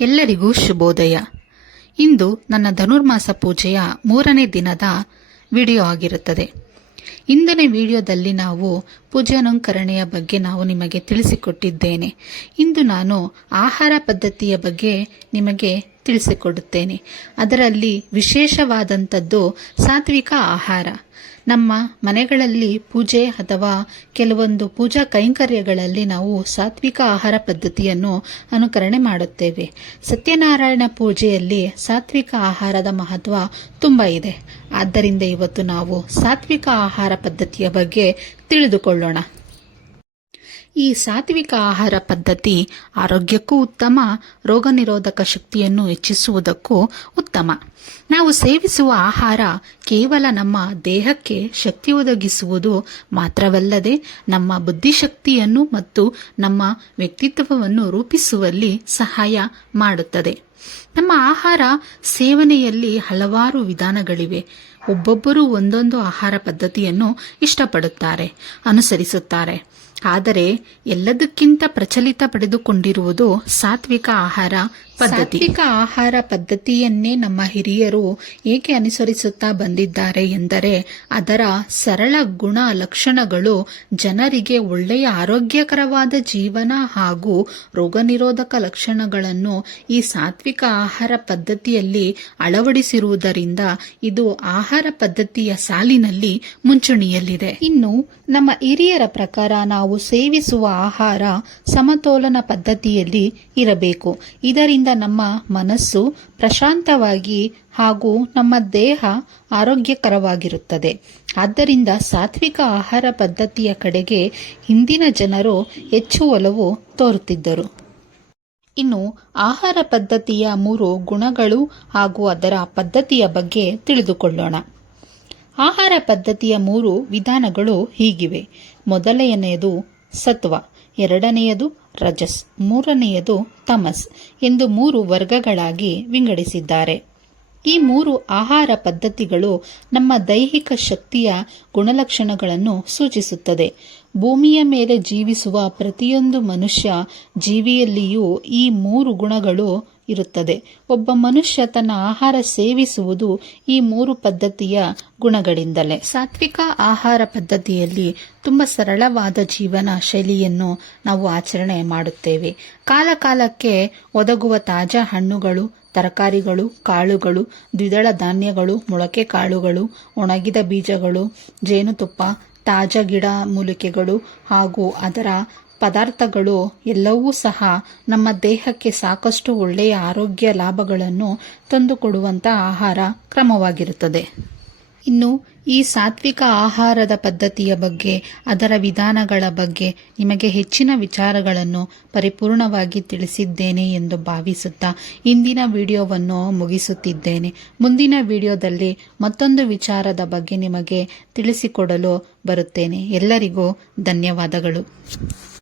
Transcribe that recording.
ಎಲ್ಲರಿಗೂ ಶುಭೋದಯ. ಇಂದು ನನ್ನ ಧನುರ್ಮಾಸ ಪೂಜೆಯ ಮೂರನೇ ದಿನದ ವಿಡಿಯೋ ಆಗಿರುತ್ತದೆ. ಇಂದಿನ ವಿಡಿಯೋದಲ್ಲಿ ನಾವು ಪೂಜಾನುಂಕರಣೆಯ ಬಗ್ಗೆ ನಾವು ನಿಮಗೆ ತಿಳಿಸಿಕೊಟ್ಟಿದ್ದೇನೆ. ಇಂದು ನಾನು ಆಹಾರ ಪದ್ಧತಿಯ ಬಗ್ಗೆ ನಿಮಗೆ ತಿಳಿಸಿಕೊಡುತ್ತೇನೆ. ಅದರಲ್ಲಿ ವಿಶೇಷವಾದಂಥದ್ದು ಸಾತ್ವಿಕ ಆಹಾರ. ನಮ್ಮ ಮನೆಗಳಲ್ಲಿ ಪೂಜೆ ಅಥವಾ ಕೆಲವೊಂದು ಪೂಜಾ ಕೈಂಕರ್ಯಗಳಲ್ಲಿ ನಾವು ಸಾತ್ವಿಕ ಆಹಾರ ಪದ್ಧತಿಯನ್ನು ಅನುಕರಣೆ ಮಾಡುತ್ತೇವೆ. ಸತ್ಯನಾರಾಯಣ ಪೂಜೆಯಲ್ಲಿ ಸಾತ್ವಿಕ ಆಹಾರದ ಮಹತ್ವ ತುಂಬ ಇದೆ. ಆದ್ದರಿಂದ ಇವತ್ತು ನಾವು ಸಾತ್ವಿಕ ಆಹಾರ ಪದ್ಧತಿಯ ಬಗ್ಗೆ ತಿಳಿದುಕೊಳ್ಳೋಣ. ಈ ಸಾತ್ವಿಕ ಆಹಾರ ಪದ್ಧತಿ ಆರೋಗ್ಯಕ್ಕೂ ಉತ್ತಮ ರೋಗ ನಿರೋಧಕ ಶಕ್ತಿಯನ್ನು ಹೆಚ್ಚಿಸುವುದಕ್ಕೂ ಉತ್ತಮ. ನಾವು ಸೇವಿಸುವ ಆಹಾರ ಕೇವಲ ನಮ್ಮ ದೇಹಕ್ಕೆ ಶಕ್ತಿ ಒದಗಿಸುವುದು ಮಾತ್ರವಲ್ಲದೆ ನಮ್ಮ ಬುದ್ಧಿಶಕ್ತಿಯನ್ನು ಮತ್ತು ನಮ್ಮ ವ್ಯಕ್ತಿತ್ವವನ್ನು ರೂಪಿಸುವಲ್ಲಿ ಸಹಾಯ ಮಾಡುತ್ತದೆ. ನಮ್ಮ ಆಹಾರ ಸೇವನೆಯಲ್ಲಿ ಹಲವಾರು ವಿಧಾನಗಳಿವೆ. ಒಬ್ಬೊಬ್ಬರು ಒಂದೊಂದು ಆಹಾರ ಪದ್ಧತಿಯನ್ನು ಇಷ್ಟಪಡುತ್ತಾರೆ, ಅನುಸರಿಸುತ್ತಾರೆ. ಆದರೆ ಎಲ್ಲದಕ್ಕಿಂತ ಪ್ರಚಲಿತ ಪಡೆದುಕೊಂಡಿರುವುದು ಸಾತ್ವಿಕ ಆಹಾರ ಸಾತ್ವಿಕ ಆಹಾರ ಪದ್ಧತಿಯನ್ನೇ ನಮ್ಮ ಹಿರಿಯರು ಏಕೆ ಅನುಸರಿಸುತ್ತಾ ಬಂದಿದ್ದಾರೆ ಎಂದರೆ ಅದರ ಸರಳ ಗುಣ ಲಕ್ಷಣಗಳು ಜನರಿಗೆ ಒಳ್ಳೆಯ ಆರೋಗ್ಯಕರವಾದ ಜೀವನ ಹಾಗೂ ರೋಗ ನಿರೋಧಕ ಲಕ್ಷಣಗಳನ್ನು ಈ ಸಾತ್ವಿಕ ಆಹಾರ ಪದ್ಧತಿಯಲ್ಲಿ ಅಳವಡಿಸಿರುವುದರಿಂದ ಇದು ಆಹಾರ ಪದ್ಧತಿಯ ಸಾಲಿನಲ್ಲಿ ಮುಂಚೂಣಿಯಲ್ಲಿದೆ. ಇನ್ನು ನಮ್ಮ ಹಿರಿಯರ ಪ್ರಕಾರ ನಾವು ಸೇವಿಸುವ ಆಹಾರ ಸಮತೋಲನ ಪದ್ಧತಿಯಲ್ಲಿ ಇರಬೇಕು. ಇದರಿಂದ ನಮ್ಮ ಮನಸ್ಸು ಪ್ರಶಾಂತವಾಗಿ ಹಾಗೂ ನಮ್ಮ ದೇಹ ಆರೋಗ್ಯಕರವಾಗಿರುತ್ತದೆ. ಆದ್ದರಿಂದ ಸಾತ್ವಿಕ ಆಹಾರ ಪದ್ಧತಿಯ ಕಡೆಗೆ ಹಿಂದಿನ ಜನರು ಹೆಚ್ಚು ಒಲವು ತೋರುತ್ತಿದ್ದರು. ಇನ್ನು ಆಹಾರ ಪದ್ಧತಿಯ ಮೂರು ಗುಣಗಳು ಹಾಗೂ ಅದರ ಪದ್ಧತಿಯ ಬಗ್ಗೆ ತಿಳಿದುಕೊಳ್ಳೋಣ. ಆಹಾರ ಪದ್ಧತಿಯ ಮೂರು ವಿಧಾನಗಳು ಹೀಗಿವೆ. ಮೊದಲನೆಯದು ಸತ್ವ, ಎರಡನೆಯದು ರಜಸ್ ಮೂರನೆಯದು ತಮಸ್ ಎಂದು ಮೂರು ವರ್ಗಗಳಾಗಿ ವಿಂಗಡಿಸಿದ್ದಾರೆ. ಈ ಮೂರು ಆಹಾರ ಪದ್ಧತಿಗಳು ನಮ್ಮ ದೈಹಿಕ ಶಕ್ತಿಯ ಗುಣಲಕ್ಷಣಗಳನ್ನು ಸೂಚಿಸುತ್ತದೆ. ಭೂಮಿಯ ಮೇಲೆ ಜೀವಿಸುವ ಪ್ರತಿಯೊಂದು ಮನುಷ್ಯ ಜೀವಿಯಲ್ಲಿಯೂ ಈ ಮೂರು ಗುಣಗಳು ಇರುತ್ತದೆ. ಒಬ್ಬ ಮನುಷ್ಯ ತನ್ನ ಆಹಾರ ಸೇವಿಸುವುದು ಈ ಮೂರು ಪದ್ಧತಿಯ ಗುಣಗಳಿಂದಲೇ. ಸಾತ್ವಿಕ ಆಹಾರ ಪದ್ಧತಿಯಲ್ಲಿ ತುಂಬ ಸರಳವಾದ ಜೀವನ ಶೈಲಿಯನ್ನು ನಾವು ಆಚರಣೆ ಮಾಡುತ್ತೇವೆ. ಕಾಲಕಾಲಕ್ಕೆ ಒದಗುವ ತಾಜಾ ಹಣ್ಣುಗಳು ತರಕಾರಿಗಳು, ಕಾಳುಗಳು, ದ್ವಿದಳ ಧಾನ್ಯಗಳು, ಮೊಳಕೆ ಕಾಳುಗಳು, ಒಣಗಿದ ಬೀಜಗಳು, ಜೇನುತುಪ್ಪ, ತಾಜಾ ಗಿಡ ಮೂಲಿಕೆಗಳು ಹಾಗೂ ಅದರ ಪದಾರ್ಥಗಳು ಎಲ್ಲವೂ ಸಹ ನಮ್ಮ ದೇಹಕ್ಕೆ ಸಾಕಷ್ಟು ಒಳ್ಳೆಯ ಆರೋಗ್ಯ ಲಾಭಗಳನ್ನು ತಂದುಕೊಡುವಂಥ ಆಹಾರ ಕ್ರಮವಾಗಿರುತ್ತದೆ. ಇನ್ನು ಈ ಸಾತ್ವಿಕ ಆಹಾರದ ಪದ್ಧತಿಯ ಬಗ್ಗೆ, ಅದರ ವಿಧಾನಗಳ ಬಗ್ಗೆ ನಿಮಗೆ ಹೆಚ್ಚಿನ ವಿಚಾರಗಳನ್ನು ಪರಿಪೂರ್ಣವಾಗಿ ತಿಳಿಸಿದ್ದೇನೆ ಎಂದು ಭಾವಿಸುತ್ತಾ ಇಂದಿನ ವಿಡಿಯೋವನ್ನು ಮುಗಿಸುತ್ತಿದ್ದೇನೆ. ಮುಂದಿನ ವಿಡಿಯೋದಲ್ಲಿ ಮತ್ತೊಂದು ವಿಚಾರದ ಬಗ್ಗೆ ನಿಮಗೆ ತಿಳಿಸಿಕೊಡಲು ಬರುತ್ತೇನೆ. ಎಲ್ಲರಿಗೂ ಧನ್ಯವಾದಗಳು.